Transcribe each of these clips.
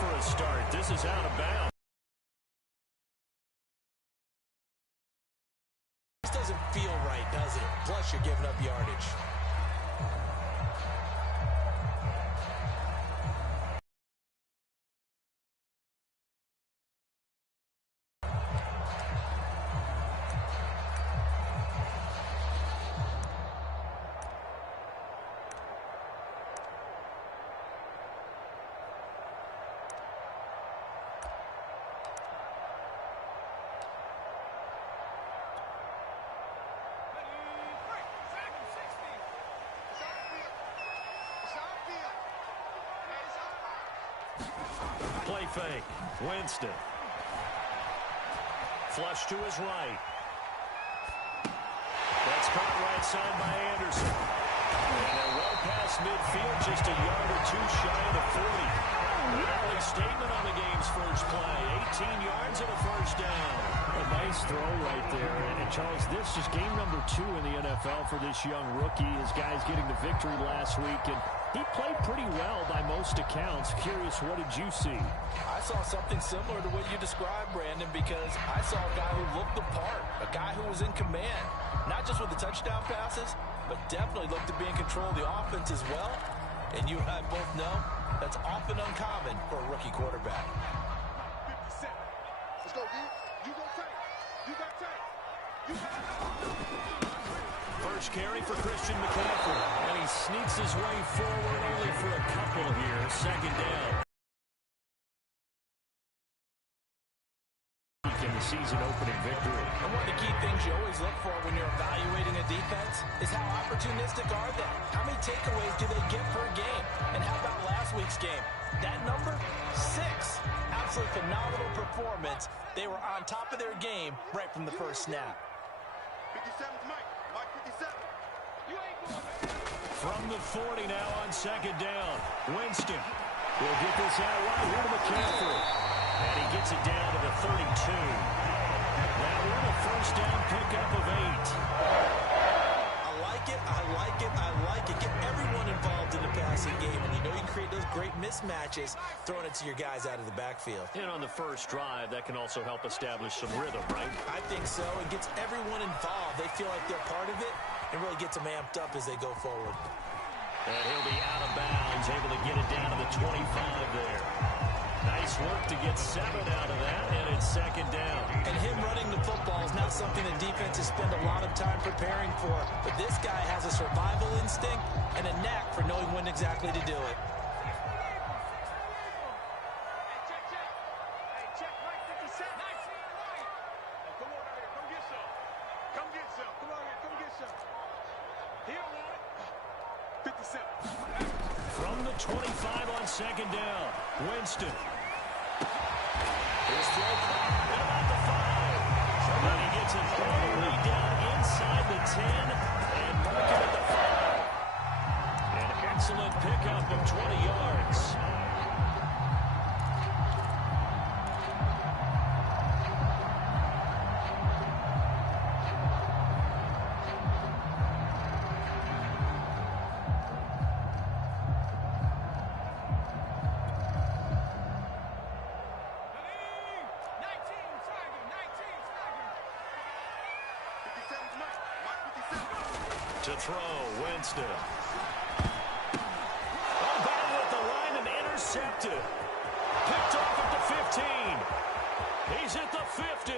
for a start. This is out of bounds. This doesn't feel right, does it? Plus, you're giving up yardage. Play fake. Winston. Flush to his right. That's caught right side by Anderson. And they're well past midfield, just a yard or two shy of the 40. An early statement on the game's first play. 18 yards and a first down. A nice throw right there. And Charles, this is game number 2 in the NFL for this young rookie. His guys getting the victory last week, and he played pretty well by most accounts. Curious, what did you see? I saw something similar to what you described, Brandon, because I saw a guy who looked the part, a guy who was in command, not just with the touchdown passes, but definitely looked to be in control of the offense as well. And you and I both know that's often uncommon for a rookie quarterback. 57. Let's go, D. You go tight. You got tight. You got First carry for Christian McCaffrey. And he sneaks his way forward only for a couple here. Second down. In the season opening victory. And one of the key things you always look for when you're evaluating a defense is how opportunistic are they? How many takeaways do they get per game? And how about last week's game? That number, 6. Absolutely phenomenal performance. They were on top of their game right from the first snap. 57's Mike. Mike 57. You ain't going back. From the 40 now on second down. Winston will get this out right here to McCaffrey. And he gets it down to the 32. Now we're in a first down pickup of 8. I like it, I like it, I like it. Get everyone involved in the passing game. And you know you can create those great mismatches throwing it to your guys out of the backfield. And on the first drive, that can also help establish some rhythm, right? I think so. It gets everyone involved. They feel like they're part of it and really gets them amped up as they go forward. And he'll be out of bounds, able to get it down to the 25 there. Nice work to get 7 out of that, and it's second down. And him running the football is not something the defenses spend a lot of time preparing for. But this guy has a survival instinct and a knack for knowing when exactly to do it. From the 25 on second down, Winston. His throw caught at about the 5. And then he gets it all the way down inside the 10 and mark it at the 5. An excellent pickup of 20 yards. To throw, Winston. Oh, battle with the line and intercepted. Picked off at the 15. He's at the 50.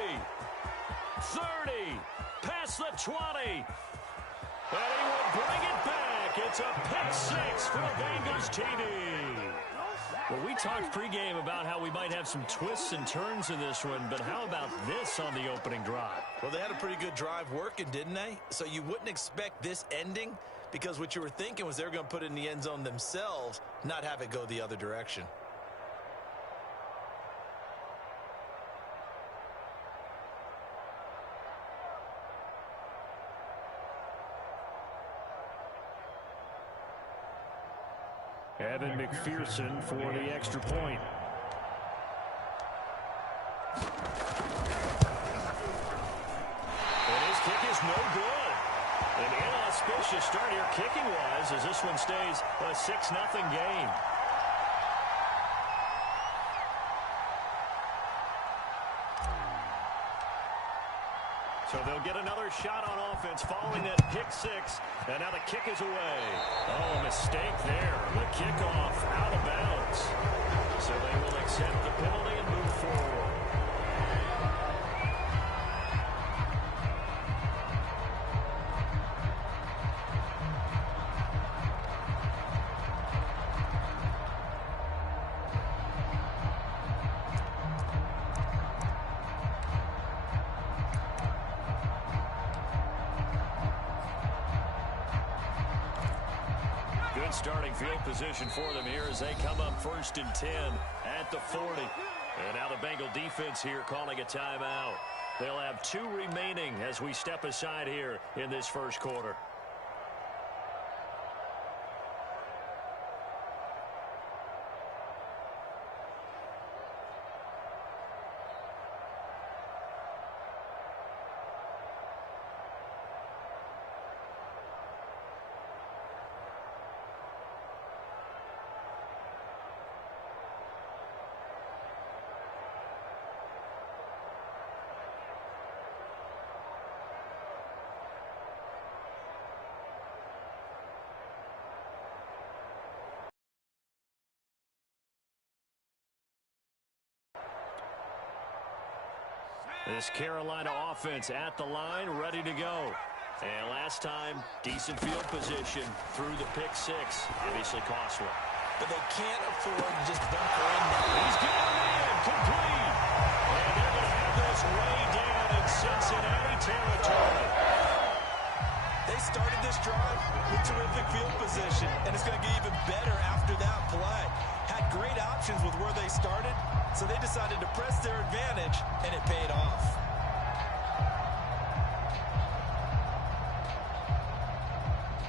30. Past the 20. And he will bring it back. It's a pick 6 for the Bengals TD. Well, we talked pregame about how we might have some twists and turns in this one, but how about this on the opening drive? Well, they had a pretty good drive working, didn't they? So you wouldn't expect this ending because what you were thinking was they were going to put it in the end zone themselves, not have it go the other direction. Evan McPherson for the extra point. And his kick is no good. An inauspicious start here kicking-wise as this one stays a 6-0 game. So they'll get another shot on offense following that pick six. And now the kick is away. Oh, a mistake there. The kickoff out of bounds. So they will accept the penalty and move forward. Starting field position for them here as they come up 1st and 10 at the 40. And now the Bengal defense here calling a timeout. They'll have 2 remaining as we step aside here in this first quarter. This Carolina offense at the line, ready to go. And last time, decent field position through the pick six. Obviously costly. But they can't afford to just bunker in now. He's got it in, complete. And they're going to have this way down in Cincinnati territory. They started this drive with terrific field position, and it's going to get even better after that play. Had great options with where they started, so they decided to press their advantage, and it paid off.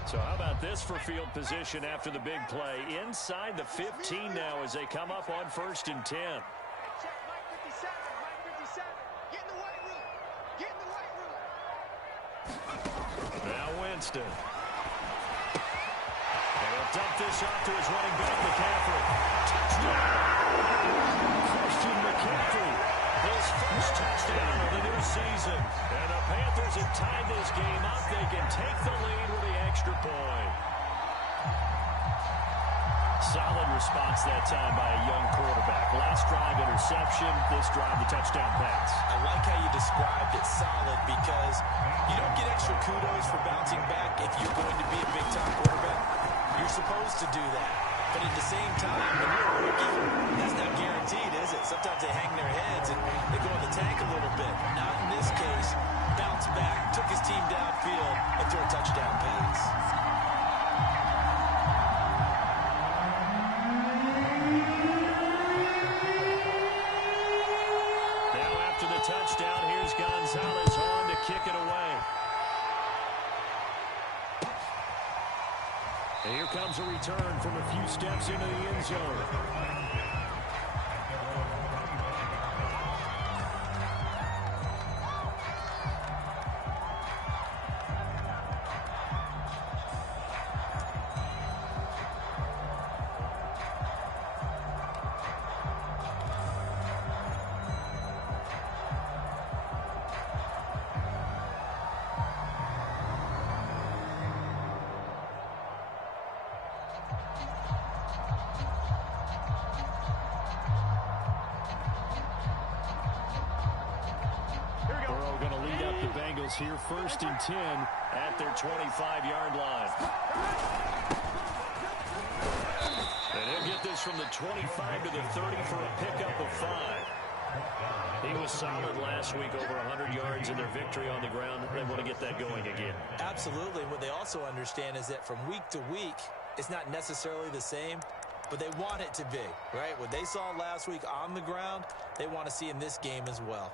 So how about this for field position after the big play? Inside the 15 now as they come up on 1st and 10. Check Mike 57, Mike 57. Get in the weight room. Get in the weight room. Now Winston. And he'll dump this off to his running back, McCaffrey. Touchdown! Christian McCaffrey. His first touchdown of the new season. And the Panthers have tied this game up. They can take the lead with the extra point. Solid response that time by a young quarterback. Last drive interception, this drive the touchdown pass. I like how you described it, solid, because you don't get extra kudos for bouncing back if you're going to be a big-time quarterback. You're supposed to do that. But at the same time, when you're a rookie, that's not guaranteed, is it? Sometimes they hang their heads and they go in the tank a little bit. Not in this case. Bounce back, took his team downfield, and threw a touchdown pass. Now after the touchdown, here's Gonzalez on to kick it away. And here comes a return from a few steps into the end zone. Here 1st and 10 at their 25-yard line. And he'll get this from the 25 to the 30 for a pickup of 5. He was solid last week, over 100 yards in their victory on the ground. They want to get that going again. Absolutely. What they also understand is that from week to week, it's not necessarily the same, but they want it to be, right? What they saw last week on the ground, they want to see in this game as well.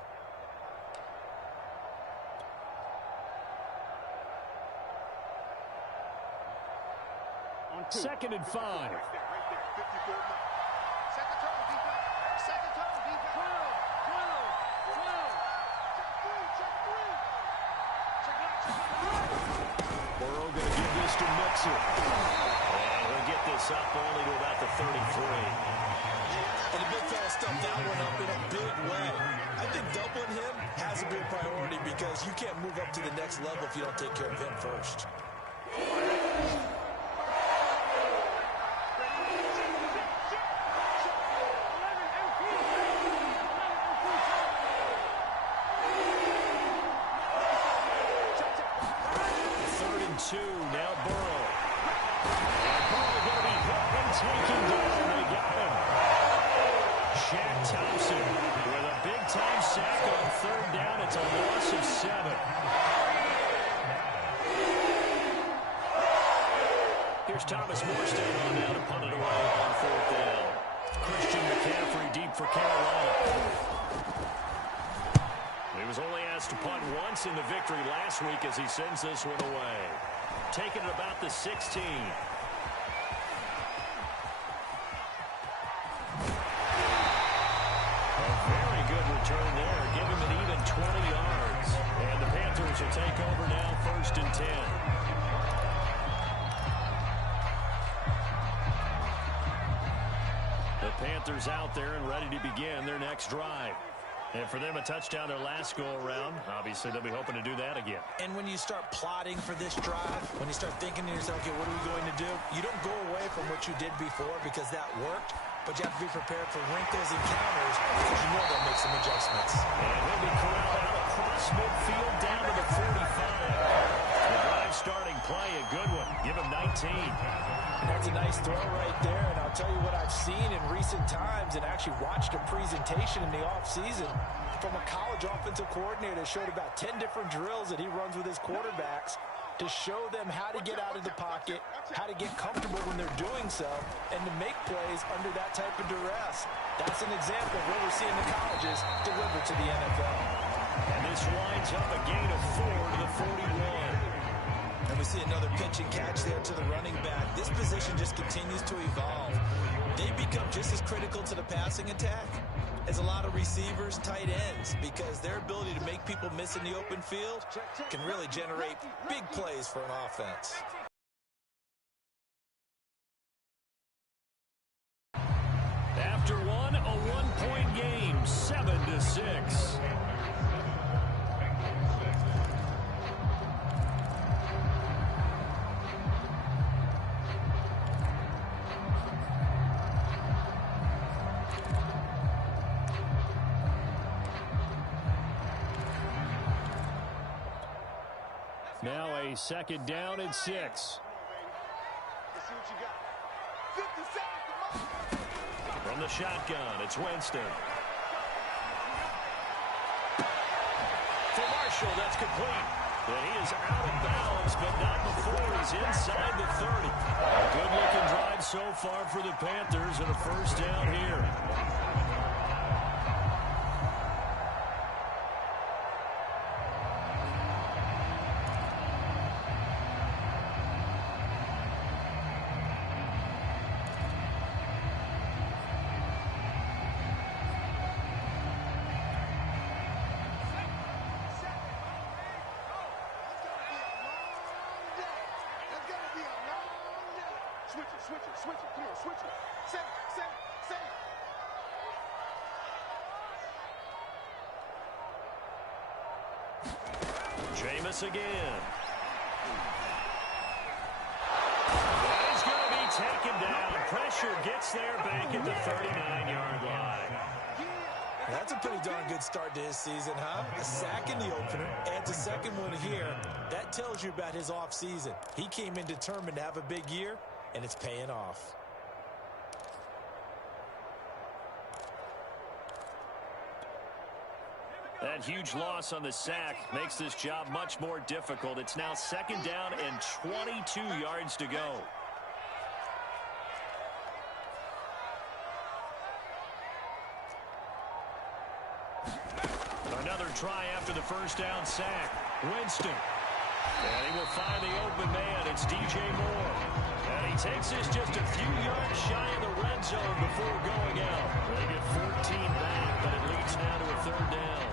2nd and 5. Right there, 54 now. Second turn, defense. Second turn, defense. 12. Check 3. Burrow going to give this to Mixon. And he'll get this up only to about the 33. And the big fella stuffed that one up in a big way. I think doubling him has to be a priority because you can't move up to the next level if you don't take care of him first. Now Burrow. Burrow going to be hit and taken down. They got him. Shaq Thompson with a big-time sack on third down. It's a loss of 7. Here's Thomas Morstead on down to punt it away on fourth down. Christian McCaffrey deep for Carolina. He was only asked to punt once in the victory last week as he sends this one away. Taking it about the 16. A very good return there. Give him an even 20 yards. And the Panthers will take over now, 1st and 10. The Panthers out there and ready to begin their next drive. And for them, a touchdown their last go-around. Obviously, they'll be hoping to do that again. And when you start plotting for this drive, when you start thinking to yourself, okay, what are we going to do? You don't go away from what you did before because that worked, but you have to be prepared for wrinkles and counters because you know they'll make some adjustments. And he'll be corralled out across midfield down to the 45. The drive starting play, a good one. Give him 19. That's a nice throw right there, and I'll tell you what I've seen in recent times and actually watched a presentation in the offseason from a college offensive coordinator that showed about 10 different drills that he runs with his quarterbacks to show them how to get out of the pocket, how to get comfortable when they're doing so, and to make plays under that type of duress. That's an example of what we're seeing the colleges deliver to the NFL. And this winds up a gain of 4 to the 41. And we see another pitch and catch there to the running back. This position just continues to evolve. They become just as critical to the passing attack as a lot of receivers, tight ends, because their ability to make people miss in the open field can really generate big plays for an offense. After one, a one-point game, 7-6. Now a 2nd down and 6. Let's see what you got. 50 seconds, come on. From the shotgun, it's Winston. For Marshall, that's complete. And he is out of bounds, but not before he's inside the 30. A good-looking drive so far for the Panthers and a 1st down here. Switch it. Come on, switch it. Say it. Jameis again. He's going to be taken down. Pressure gets there back at the 39-yard line. That's a pretty darn good start to his season, huh? A sack in the opener, adds a second one here. That tells you about his offseason. He came in determined to have a big year, and it's paying off. That huge loss on the sack makes this job much more difficult. It's now 2nd down and 22 yards to go. Another try after the 1st down sack. Winston. And he will find the open man. It's DJ Moore. And he takes this just a few yards shy of the red zone before going out. They get 14 back, but it leads now to a 3rd down.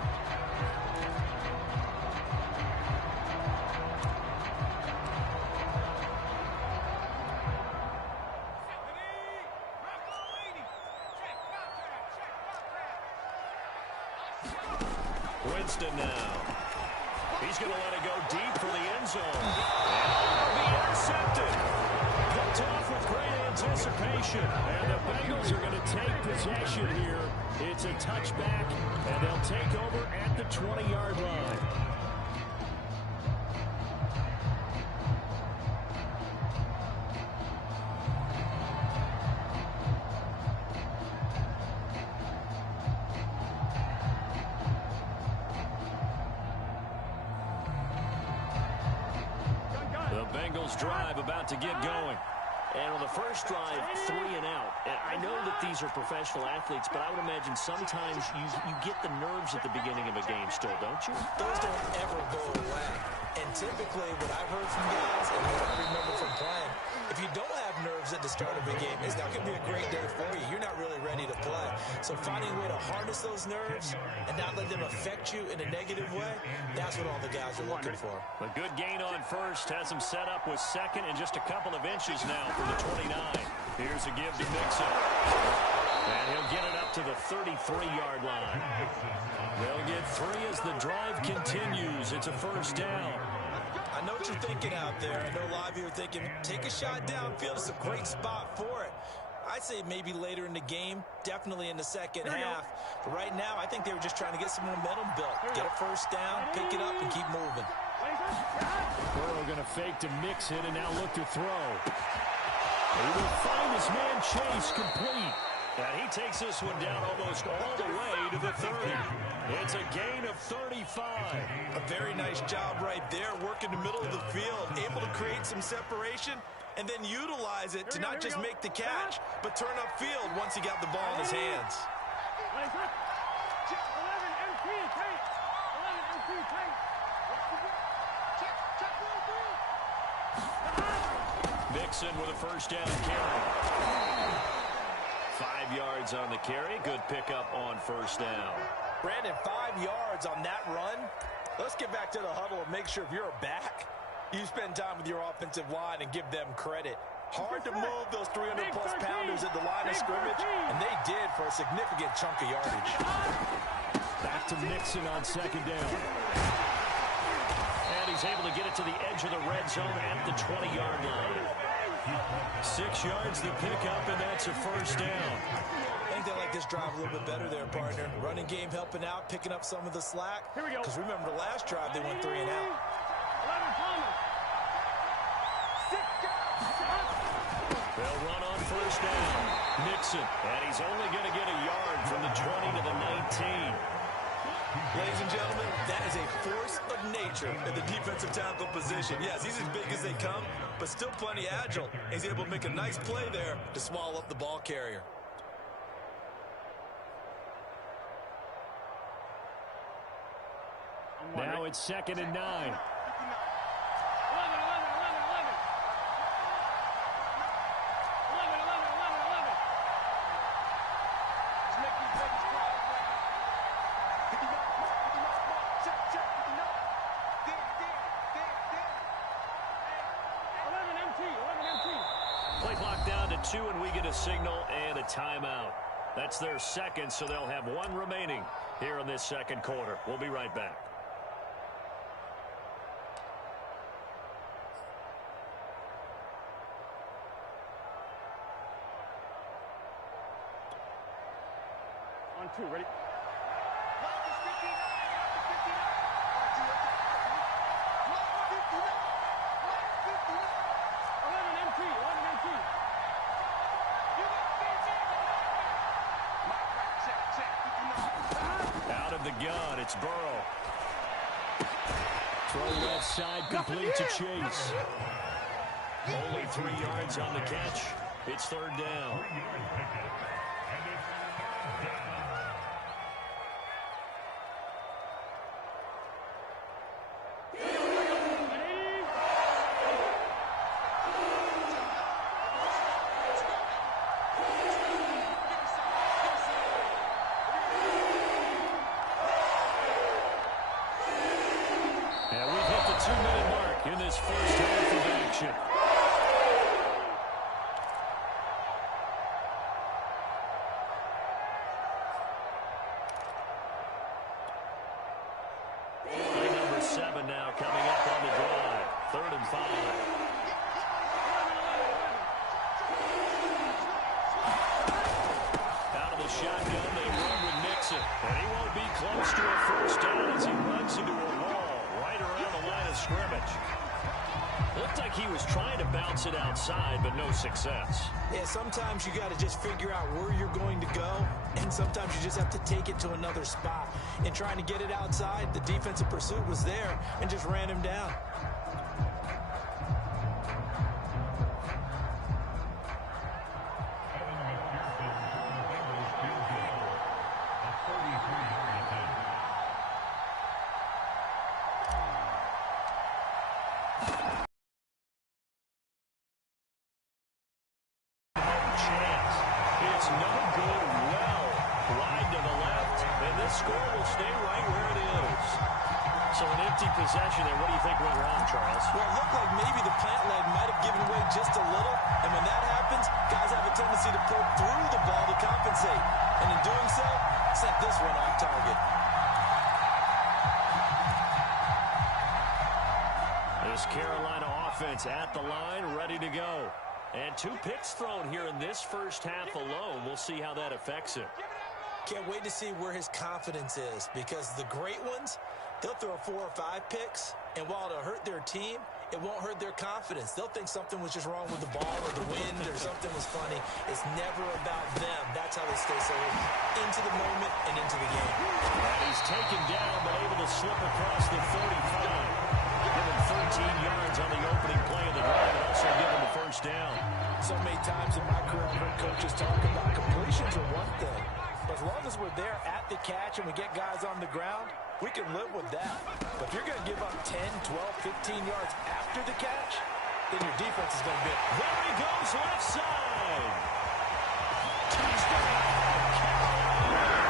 Winston now. He's going to let it go deep for the end zone. And it'll be intercepted. Picked off with great anticipation. And the Bengals are going to take possession here. It's a touchback, and they'll take over at the 20-yard line. Drive about to get going. And on the first drive, 3 and out. And I know that these are professional athletes, but I would imagine sometimes you get the nerves at the beginning of a game still, don't you? Those don't ever go away. And typically, what I've heard from guys and what I remember from playing, if you don't have nerves at the start of a game, it's not going to be a great day for you. You're not really ready to play. So finding a way to harness those nerves and not let them affect you in a negative way, that's what all the guys are looking for. A good gain on first has him set up with second and just a couple of inches now from the 29. Here's a give to Mixon. And he'll get it up to the 33-yard line. They'll get 3 as the drive continues. It's a first down. I know what you're thinking out there. I know a lot of you are thinking, take a shot downfield. It's a great spot for it. I'd say maybe later in the game, definitely in the second half. But right now, I think they were just trying to get some momentum built. Get a first down, pick it up, and keep moving. Burrow going to fake to mix it and now look to throw. He will find his man Chase complete. And he takes this one down almost all the way to the 30. It's a gain of 35. A very nice job right there, working the middle of the field, able to create some separation, and then utilize it to not just make the catch, but turn upfield once he got the ball in his hands. Mixon with a first down carry. 5 yards on the carry. Good pickup on first down. Brandon, 5 yards on that run. Let's get back to the huddle and make sure if you're a back, you spend time with your offensive line and give them credit. Hard to move those 300-plus pounders at the line of scrimmage, and they did for a significant chunk of yardage. Back to Mixon on second down. And he's able to get it to the edge of the red zone at the 20-yard line. 6 yards to pick up, and that's a first down. I think they like this drive a little bit better there, partner. Running game helping out, picking up some of the slack. Because remember, the last drive, they went 3 and out. They'll run on first down. Mixon, and he's only going to get a yard from the 20 to the 19. Ladies and gentlemen, that is a force of nature in the defensive tackle position. Yes, he's as big as they come, but still plenty agile. He's able to make a nice play there to swallow up the ball carrier. Now it's 2nd and 9. Play clock down to 2, and we get a signal and a timeout. That's their second, so they'll have 1 remaining here in this second quarter. We'll be right back. On 2, ready? Out of the gun, it's Burrow. Throw left side, complete to Chase. Only 3 yards on the catch. It's 3rd down. 7 now coming up on the drive. 3rd and 5. Out of the shotgun, they run with Mixon. And he won't be close to a first down as he runs into a wall right around the line of scrimmage. Looked like he was trying to bounce it outside, but no success. Yeah, sometimes you got to just figure out where you're going to go, and sometimes you just have to take it to another spot. And trying to get it outside, the defensive pursuit was there and just ran him down. Possession there. What do you think went wrong, Charles? Well, it looked like maybe the plant leg might have given way just a little, and when that happens, guys have a tendency to pull through the ball to compensate, and in doing so, sent this one off target. This Carolina offense at the line, ready to go. And 2 picks thrown here in this first half alone. We'll see how that affects him. Can't wait to see where his confidence is, because the great ones, they'll throw 4 or 5 picks, and while it'll hurt their team, it won't hurt their confidence. They'll think something was just wrong with the ball or the wind or something was funny. It's never about them. That's how they stay so into the moment and into the game. And he's taken down, but able to slip across the 35. Give him 13 yards on the opening play of the drive, and also give him the first down. So many times in my career, I've heard coaches talk about completions are one thing. But as long as we're there at the catch and we get guys on the ground, we can live with that. But if you're going to give up 10, 12, 15 yards after the catch, then your defense is going to be... There he goes, left side. Touchdown, Carolina.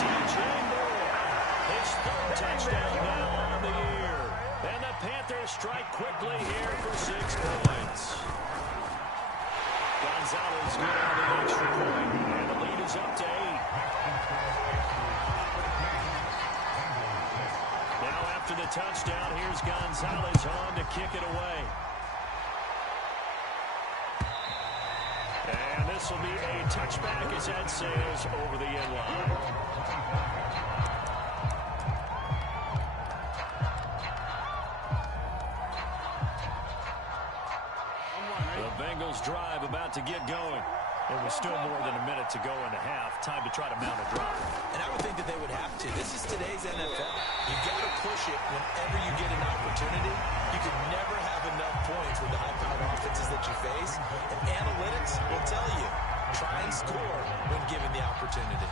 DJ Moore, his 3rd touchdown now on the year. And the Panthers strike quickly here for 6 points. Gonzalez good on the extra point, and the lead is up to 8. Now after the touchdown, here's Gonzalez on to kick it away. And this will be a touchback as that sails over the end line. The Bengals drive about to get going. There was still more than a minute to go in the half. Time to try to mount a drive. And I would think that they would have to. This is today's NFL. You got to push it whenever you get an opportunity. You can never have enough points with the high-powered offenses that you face. And analytics will tell you, try and score when given the opportunity.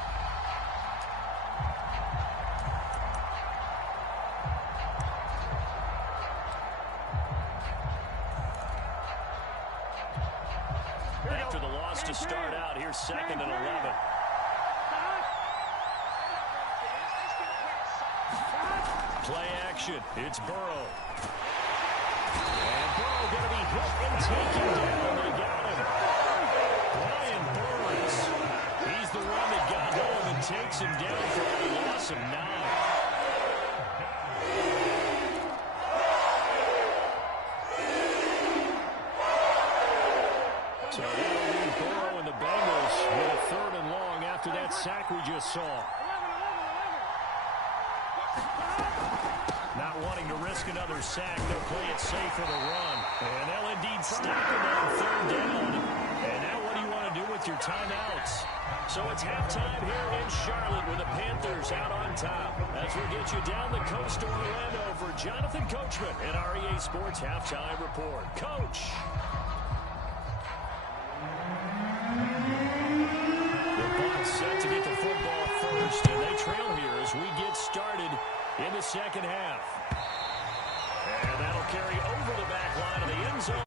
After the loss to start out, here's 2nd and 11. Play action. It's Burrow. And Burrow going to be hit and taken down. They got him. Brian Burns. He's the one that got home and takes him down for a loss of 9. So that'll leave Burrow and the Bengals with a 3rd and long after that sack we just saw. Not wanting to risk another sack, they'll play it safe for the run. And they'll indeed stop him on 3rd down. And now what do you want to do with your timeouts? So it's halftime here in Charlotte with the Panthers out on top. As we get you down the coast to Orlando for Jonathan Coachman and our EA Sports Halftime Report. Coach. Set to get the football first, and they trail here as we get started in the 2nd half. And that'll carry over the back line of the end zone